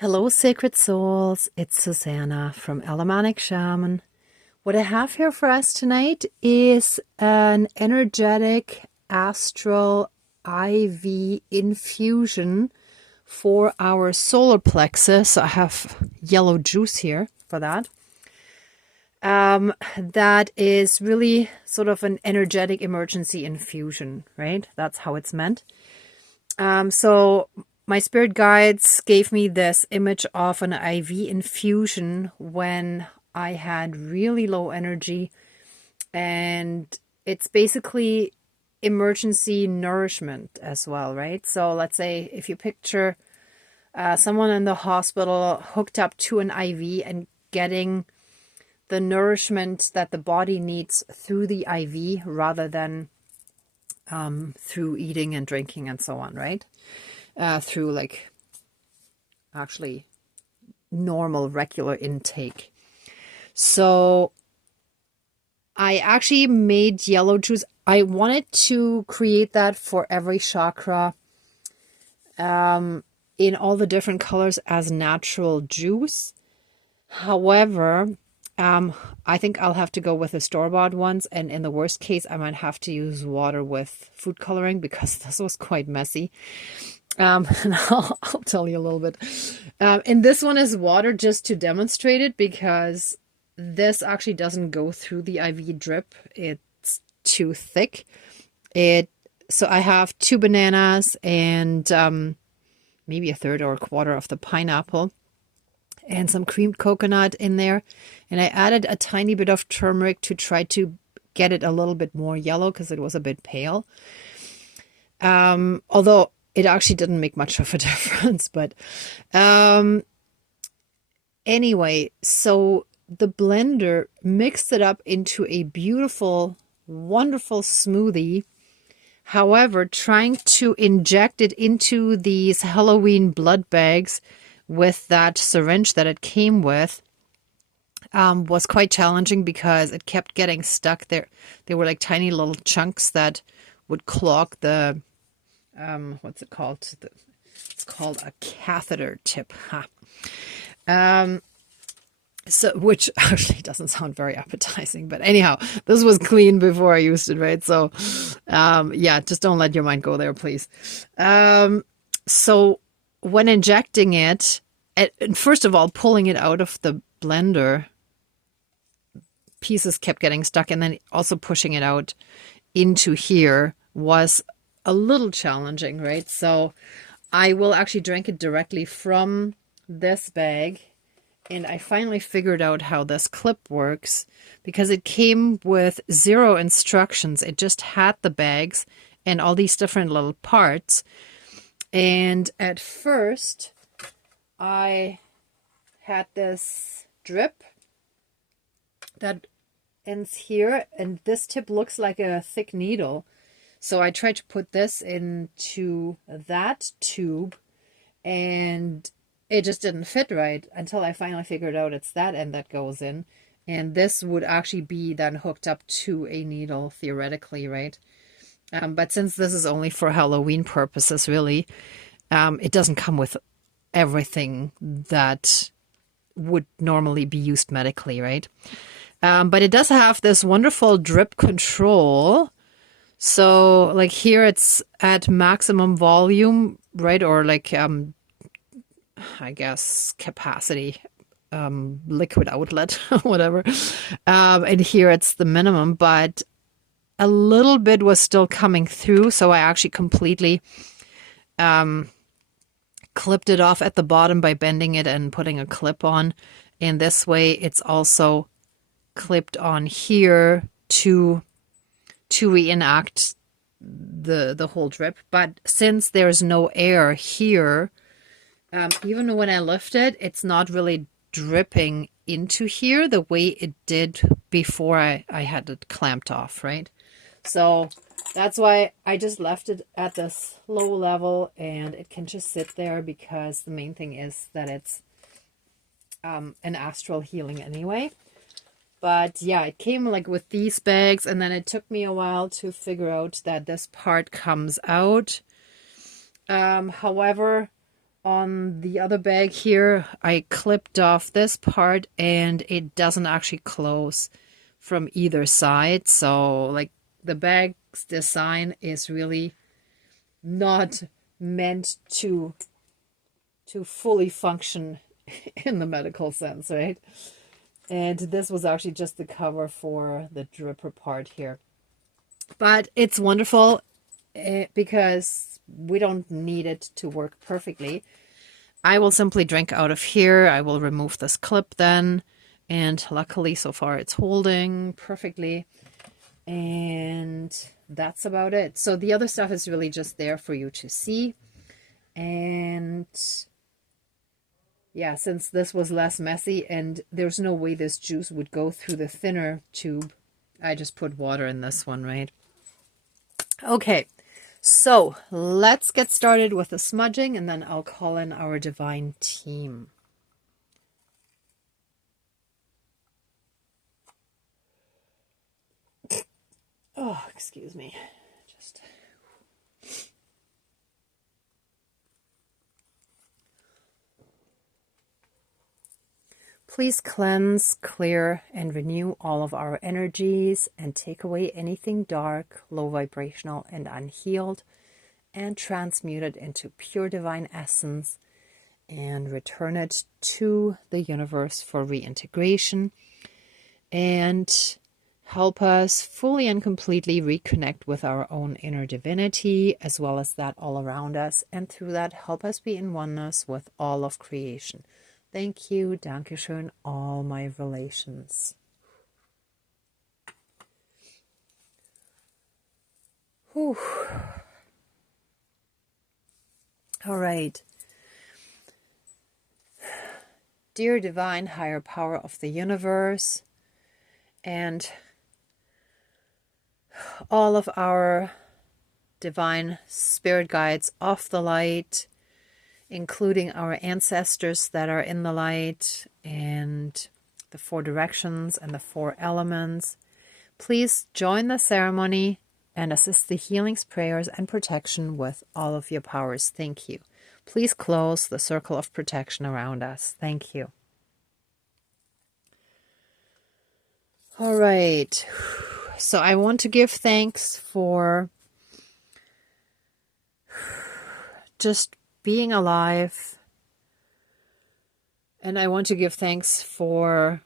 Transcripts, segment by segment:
Hello, sacred souls. It's Susanna from Alamanic Shaman. What I have here for us tonight is an energetic astral IV infusion for our solar plexus. I have yellow juice here for that. That is really sort of an energetic emergency infusion, right? That's how it's meant. So my spirit guides gave me this image of an IV infusion when I had really low energy, and it's basically emergency nourishment as well, right? So let's say if you picture someone in the hospital hooked up to an IV and getting the nourishment that the body needs through the IV rather than through eating and drinking and so on, right? Through like actually normal regular intake. So I actually made yellow juice. I wanted to create that for every chakra in all the different colors as natural juice. However, I think I'll have to go with the store-bought ones, and in the worst case I might have to use water with food coloring because this was quite messy. And I'll tell you a little bit. And this one is water just to demonstrate it because this actually doesn't go through the IV drip. It's too thick. So I have 2 bananas and maybe a third or a quarter of the pineapple and some creamed coconut in there. And I added a tiny bit of turmeric to try to get it a little bit more yellow because it was a bit pale. Although it actually didn't make much of a difference. But anyway, so the blender mixed it up into a beautiful, wonderful smoothie. However, trying to inject it into these Halloween blood bags with that syringe that it came with was quite challenging because it kept getting stuck there. They were like tiny little chunks that would clog the what's it called? It's called a catheter tip. So, which actually doesn't sound very appetizing, but anyhow, this was clean before I used it, right? So, yeah, just don't let your mind go there, please. So when injecting it, and first of all, pulling it out of the blender, pieces kept getting stuck, and then also pushing it out into here was a little challenging, right? So I will actually drink it directly from this bag. And I finally figured out how this clip works because it came with 0 instructions. It just had the bags and all these different little parts. And at first, I had this drip that ends here. And this tip looks like a thick needle. So I tried to put this into that tube, and it just didn't fit right until I finally figured out it's that end that goes in. And this would actually be then hooked up to a needle theoretically, right? But since this is only for Halloween purposes, really, it doesn't come with everything that would normally be used medically, right? But it does have this wonderful drip control. So like here it's at maximum volume, right? Or like, I guess, capacity, liquid outlet, whatever. And here it's the minimum, but a little bit was still coming through. So I actually completely clipped it off at the bottom by bending it and putting a clip on. And this way it's also clipped on here to reenact the whole drip. But since there's no air here, even when I lift it, it's not really dripping into here the way it did before I had it clamped off, right? So that's why I just left it at this low level, and it can just sit there because the main thing is that it's an astral healing anyway. But yeah, it came like with these bags, and then it took me a while to figure out that this part comes out. However, On the other bag here, I clipped off this part and it doesn't actually close from either side. So like the bag's design is really not meant to fully function in the medical sense, right? And this was actually just the cover for the dripper part here. But it's wonderful because we don't need it to work perfectly. I will simply drink out of here. I will remove this clip then. And luckily, so far, it's holding perfectly. And that's about it. So the other stuff is really just there for you to see. And yeah, since this was less messy and there's no way this juice would go through the thinner tube, I just put water in this one, right? Okay, so let's get started with the smudging and then I'll call in our divine team. Oh, excuse me. Just please cleanse, clear, and renew all of our energies and take away anything dark, low vibrational, and unhealed, and transmute it into pure divine essence and return it to the universe for reintegration and help us fully and completely reconnect with our own inner divinity as well as that all around us, and through that help us be in oneness with all of creation. Thank you, Dankeschön, all my relations. Whew. All right. Dear divine higher power of the universe, and all of our divine spirit guides of the light, including our ancestors that are in the light and the 4 directions and the 4 elements, please join the ceremony and assist the healings, prayers, and protection with all of your powers. Thank you. Please close the circle of protection around us. Thank you. All right. So I want to give thanks for just being alive. And I want to give thanks for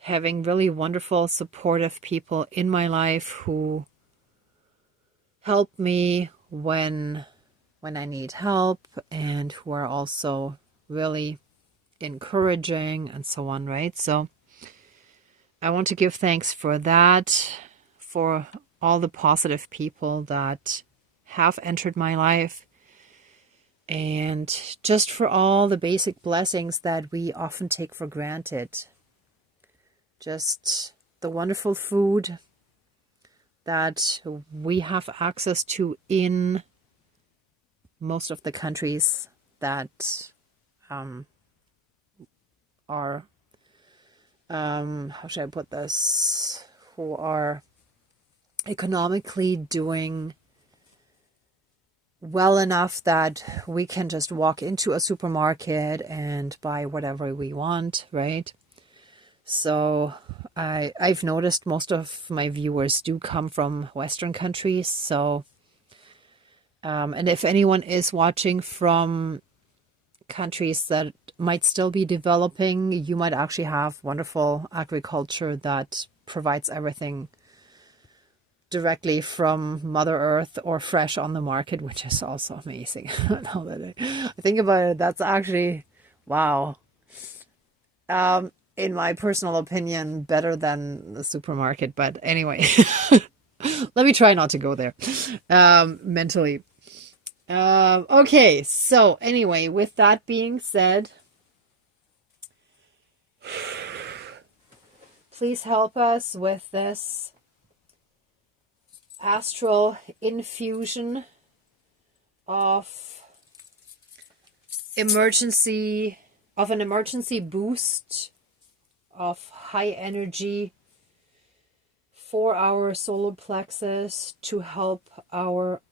having really wonderful, supportive people in my life who help me when I need help and who are also really encouraging and so on, right? So I want to give thanks for that, for all the positive people that have entered my life, and just for all the basic blessings that we often take for granted. Just the wonderful food that we have access to in most of the countries that are, how should I put this, who are economically doing well enough that we can just walk into a supermarket and buy whatever we want, right? So I've noticed most of my viewers do come from Western countries. So, and if anyone is watching from countries that might still be developing, you might actually have wonderful agriculture that provides everything directly from Mother Earth or fresh on the market, which is also amazing. Now that I think about it, that's actually, wow. In my personal opinion, better than the supermarket. But anyway, let me try not to go there mentally. Okay, so anyway, with that being said, please help us with this astral infusion of an emergency boost of high energy for our solar plexus to help our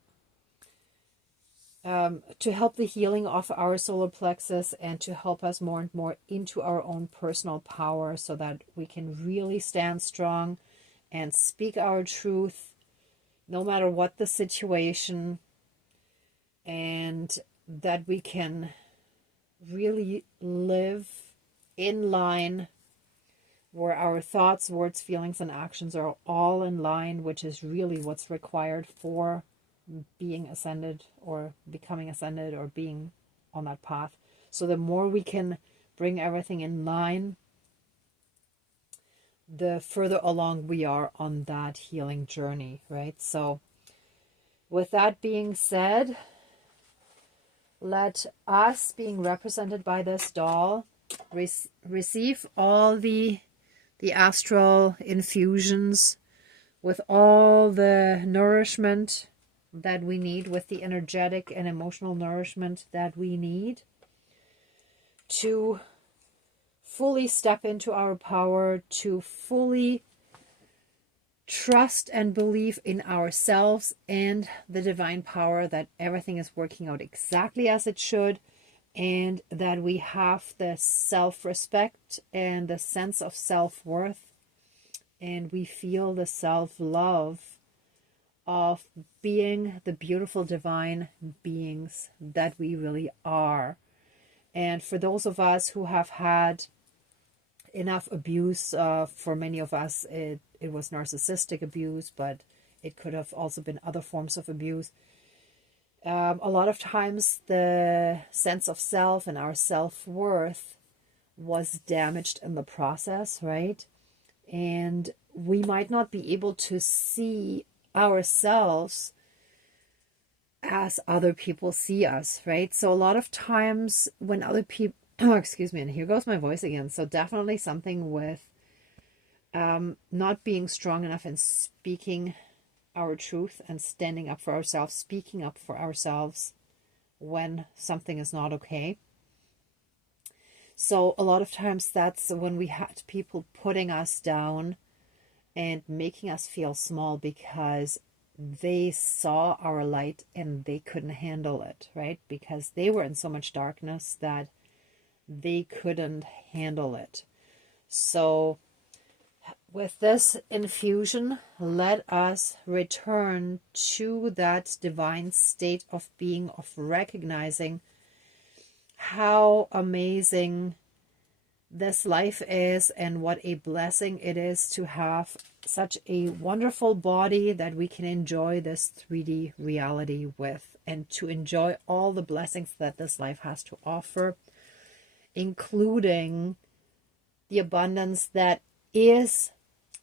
to help the healing of our solar plexus and to help us more and more into our own personal power so that we can really stand strong and speak our truth no matter what the situation, and that we can really live in line where our thoughts, words, feelings, and actions are all in line, which is really what's required for being ascended or becoming ascended or being on that path. So the more we can bring everything in line, the further along we are on that healing journey, right? So with that being said, let us, being represented by this doll, receive all the astral infusions with all the nourishment that we need, with the energetic and emotional nourishment that we need to fully step into our power, to fully trust and believe in ourselves and the divine power that everything is working out exactly as it should, and that we have the self-respect and the sense of self-worth, and we feel the self-love of being the beautiful divine beings that we really are. And for those of us who have had enough abuse, for many of us it was narcissistic abuse, but it could have also been other forms of abuse. A lot of times the sense of self and our self-worth was damaged in the process, right? And we might not be able to see ourselves as other people see us, right? So a lot of times when other people, oh, excuse me, and here goes my voice again. So definitely something with not being strong enough in speaking our truth and standing up for ourselves, speaking up for ourselves when something is not okay. So a lot of times that's when we had people putting us down and making us feel small because they saw our light and they couldn't handle it, right? Because they were in so much darkness that they couldn't handle it. So with this infusion, let us return to that divine state of being, of recognizing how amazing this life is and what a blessing it is to have such a wonderful body that we can enjoy this 3D reality with, and to enjoy all the blessings that this life has to offer, including the abundance that is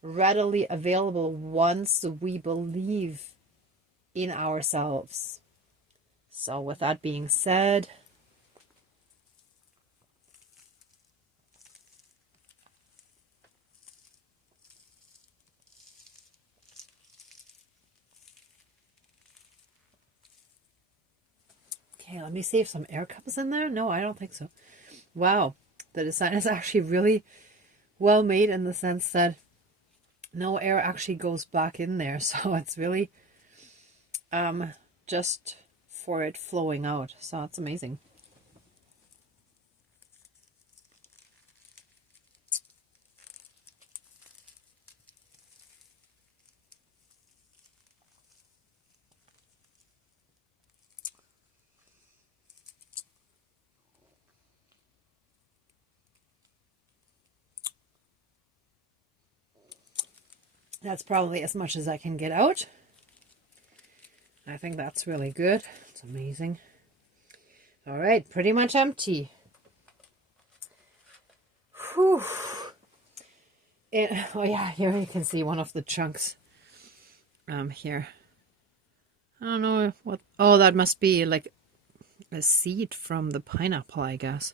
readily available once we believe in ourselves. So with that being said, okay, let me see if some air comes in there. No, I don't think so. Wow, the design is actually really well made in the sense that no air actually goes back in there. So it's really just for it flowing out. So it's amazing. That's probably as much as I can get out. I think that's really good. It's amazing. All right, pretty much empty. Whew. Oh yeah, here you can see one of the chunks. Here. I don't know what. Oh, that must be like a seed from the pineapple, I guess.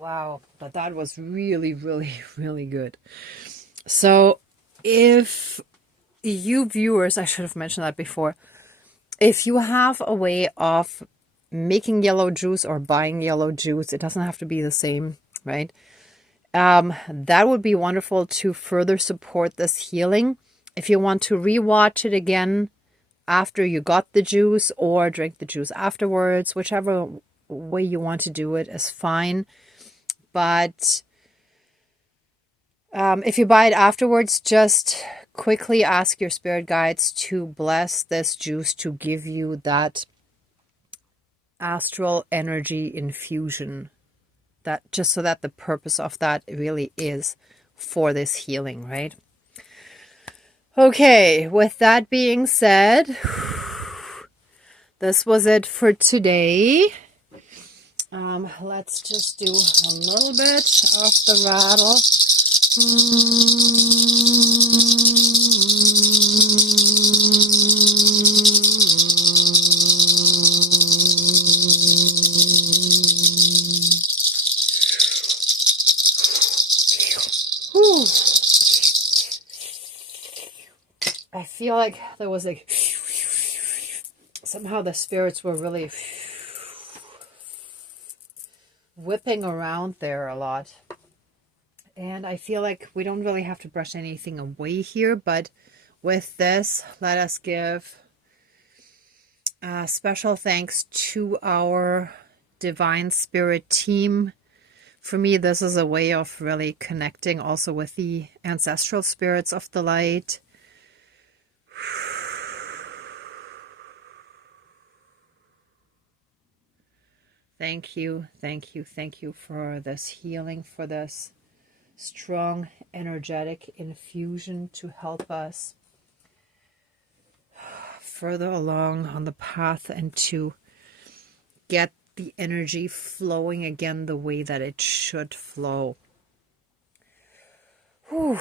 Wow, but that was really, really, really good. So if you viewers, I should have mentioned that before, if you have a way of making yellow juice or buying yellow juice, it doesn't have to be the same, right? That would be wonderful to further support this healing. If you want to rewatch it again, after you got the juice or drink the juice afterwards. Whichever way you want to do it is fine. But if you buy it afterwards, just quickly ask your spirit guides to bless this juice to give you that astral energy infusion. That just so that the purpose of that really is for this healing, right? Okay, with that being said, this was it for today. Let's just do a little bit of the rattle. Whew. I feel like there was like somehow the spirits were really whipping around there a lot. And I feel like we don't really have to brush anything away here, but with this, let us give special thanks to our Divine Spirit team. For me, this is a way of really connecting also with the ancestral spirits of the light. Thank you, thank you, thank you for this healing, for this strong, energetic infusion to help us further along on the path and to get the energy flowing again the way that it should flow. Whew.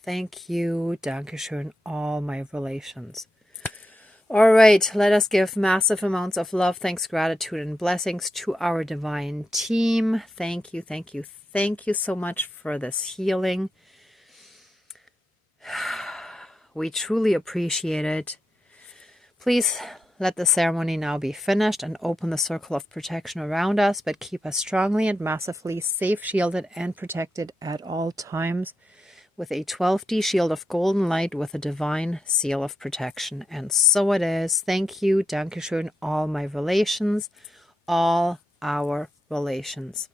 Thank you, Dankeschön, all my relations. All right, let us give massive amounts of love, thanks, gratitude, and blessings to our divine team. Thank you, thank you, thank you so much for this healing. We truly appreciate it. Please let the ceremony now be finished and open the circle of protection around us, but keep us strongly and massively safe, shielded, and protected at all times with a 12D shield of golden light with a divine seal of protection. And so it is. Thank you, Dankeschön, all my relations, all our relations.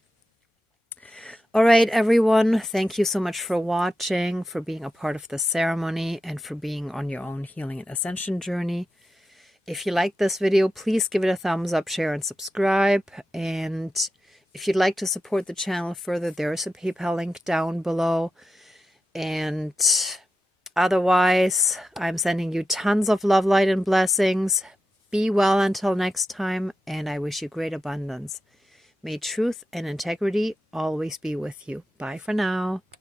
All right, everyone, thank you so much for watching, for being a part of the ceremony, and for being on your own healing and ascension journey. If you like this video, please give it a thumbs up, share, and subscribe. And if you'd like to support the channel further, there is a PayPal link down below. And otherwise, I'm sending you tons of love, light, and blessings. Be well until next time, and I wish you great abundance. May truth and integrity always be with you. Bye for now.